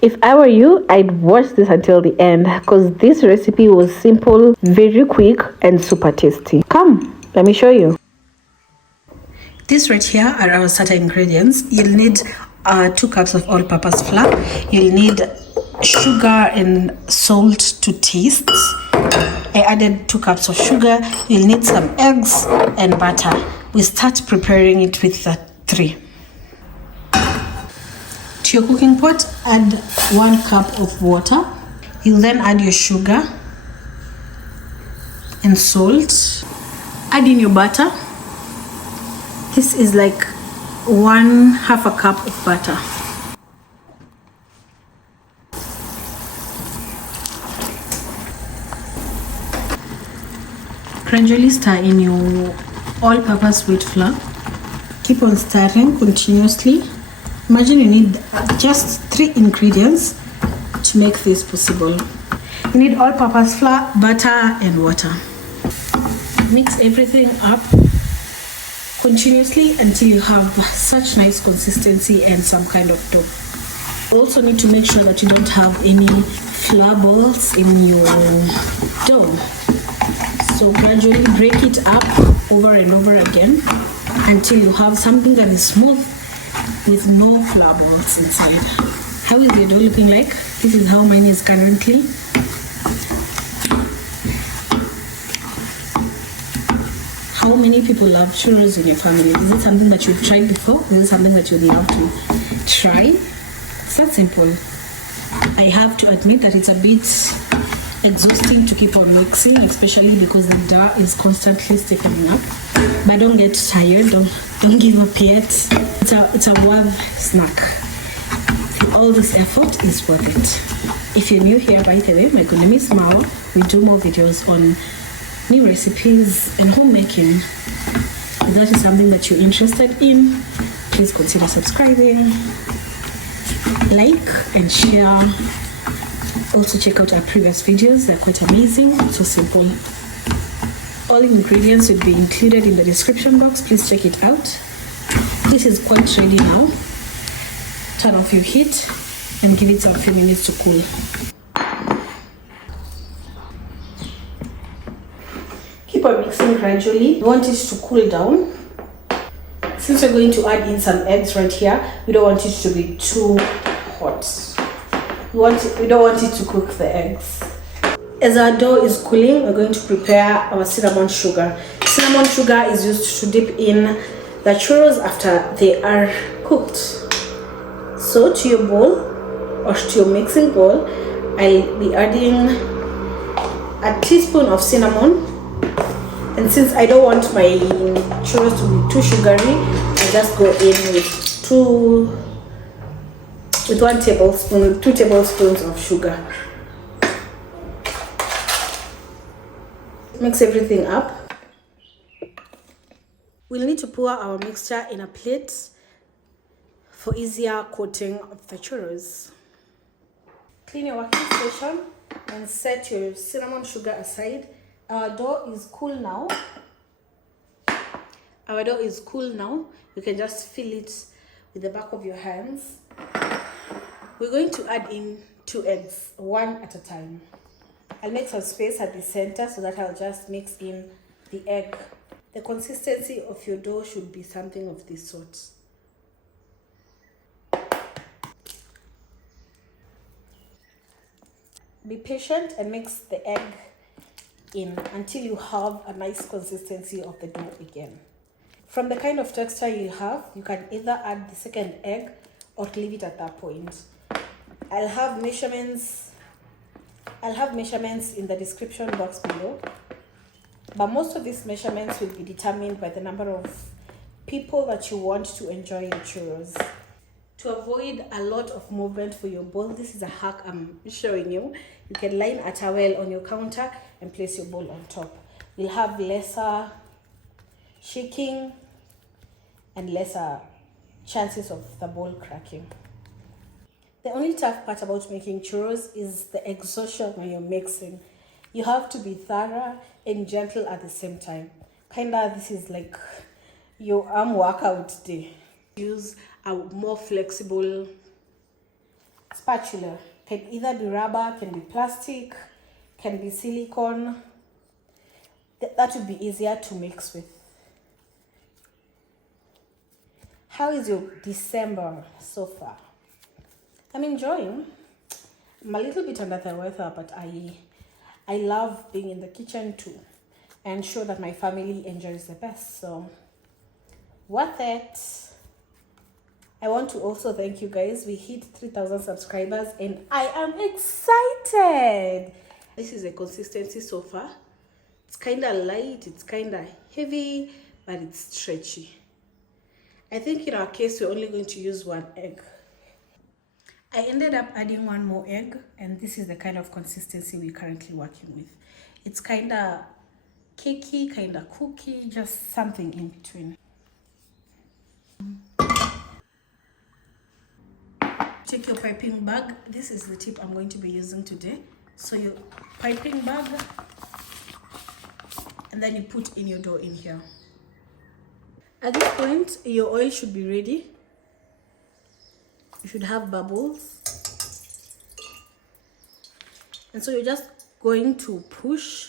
If I were you, I'd watch this until the end because this recipe was simple, very quick, and super tasty. Come, let me show you. This right here are our starter ingredients. You'll need 2 cups of all-purpose flour. You'll need sugar and salt to taste. I added 2 cups of sugar. You'll need some eggs and butter. We start preparing it with 3. To your cooking pot, add 1 cup of water. You'll then add your sugar and salt. Add in your butter. This is like 1/2 a cup of butter. Gradually stir in your all-purpose wheat flour. Keep on stirring continuously. Imagine you need just 3 ingredients to make this possible. You need all-purpose flour, butter, and water. Mix everything up continuously until you have such nice consistency and some kind of dough. You also need to make sure that you don't have any flour balls in your dough. So gradually break it up over and over again until you have something that is smooth with no flour balls inside. How is your dough looking like? This is how mine is currently. How many people love churros in your family? Is it something that you've tried before? Is it something that you'd love to try? It's that simple. I have to admit that it's a bit exhausting to keep on mixing, especially because the dough is constantly sticking up. But don't get tired. Don't give up yet. It's a worth snack. All this effort is worth it. If you're new here, by the way, my good name is Mao. We do more videos on new recipes and homemaking. If that is something that you're interested in, please consider subscribing, like and share. Also check out our previous videos, they're quite amazing, so simple. All ingredients will be included in the description box, please check it out. This is quite ready now. Turn off your heat and give it a few minutes to cool. Keep on mixing gradually. You want it to cool down. Since we're going to add in some eggs right here, we don't want it to be too hot. We don't want it to cook the eggs. As our dough is cooling, we're going to prepare our cinnamon sugar. Cinnamon sugar is used to dip in the churros after they are cooked. So to your bowl or to your mixing bowl, I'll be adding a teaspoon of cinnamon. And since I don't want my churros to be too sugary, I just go in with 2 tablespoons of sugar. Mix everything up. We'll need to pour our mixture in a plate for easier coating of the churros. Clean your working station and set your cinnamon sugar aside. Our dough is cool now. You can just feel it with the back of your hands. We're going to add in 2 eggs, 1 at a time. I'll make some space at the center so that I'll just mix in the egg. The consistency of your dough should be something of this sort. Be patient and mix the egg in until you have a nice consistency of the dough again. From the kind of texture you have, you can either add the second egg or leave it at that point. I'll have measurements in the description box below, but most of these measurements will be determined by the number of people that you want to enjoy the churros. To avoid a lot of movement for your bowl, this is a hack I'm showing you. You can line a towel on your counter and place your bowl on top. You'll have lesser shaking and lesser chances of the bowl cracking. The only tough part about making churros is the exhaustion when you're mixing. You have to be thorough and gentle at the same time. This is like your arm workout day. Use a more flexible spatula. Can either be rubber, can be plastic, can be silicone. That would be easier to mix with. How is your December so far? I'm enjoying. I'm a little bit under the weather, but I love being in the kitchen too and show that my family enjoys the best. So worth it. I want to also thank you guys. We hit 3,000 subscribers and I am excited. This is a consistency so far. It's kind of light, it's kind of heavy, but it's stretchy. I think in our case, we're only going to use 1 egg. I ended up adding 1 more egg, and this is the kind of consistency we're currently working with. It's kind of cakey, kind of cookie, just something in between. Take your piping bag. This is the tip I'm going to be using today. So your piping bag, and then you put in your dough in here. At this point, your oil should be ready. You should have bubbles. And so you're just going to push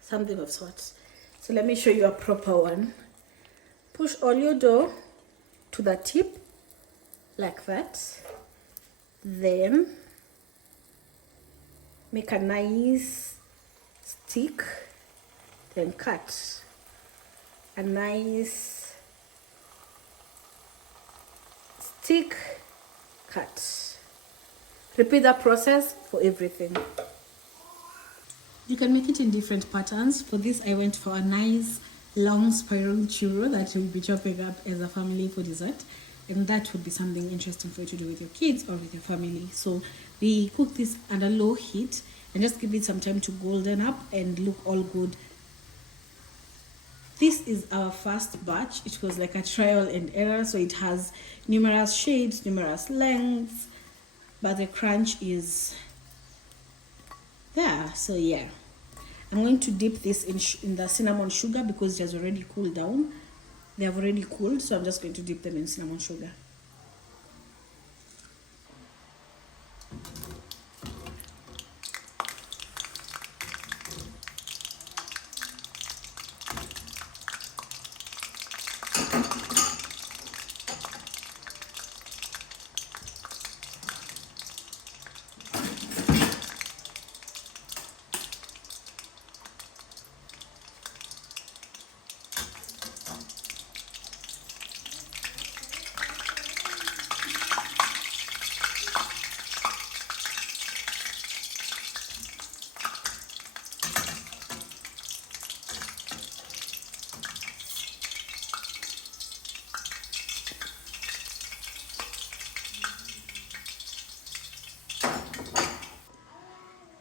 something of sorts. So let me show you a proper one. Push all your dough to the tip like that. Then make a nice stick. Then cut a nice stick, cut. Repeat that process for everything. You can make it in different patterns. For this, I went for a nice long spiral churro that you'll be chopping up as a family for dessert, and that would be something interesting for you to do with your kids or with your family. So we cook this under low heat and just give it some time to golden up and look all good. This is our first batch. It was like a trial and error, so it has numerous shades, numerous lengths, but the crunch is there. So yeah, I'm going to dip this in the cinnamon sugar because it has already cooled down. They have already cooled, so I'm just going to dip them in cinnamon sugar.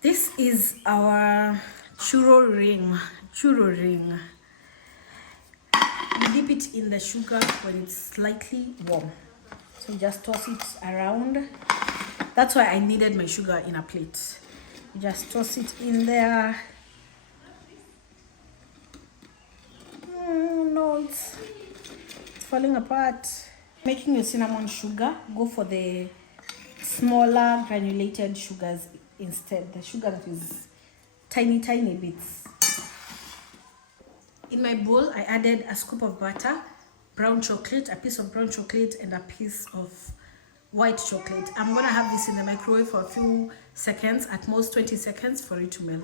This is our churro ring. You dip it in the sugar when it's slightly warm. So you just toss it around. That's why I needed my sugar in a plate. You just toss it in there. No, it's falling apart. Making your cinnamon sugar, go for the smaller granulated sugars instead, the sugar that is tiny bits. In my bowl, I added a scoop of butter, brown chocolate, a piece of brown chocolate, and a piece of white chocolate. I'm gonna have this in the microwave for a few seconds, at most 20 seconds, for it to melt.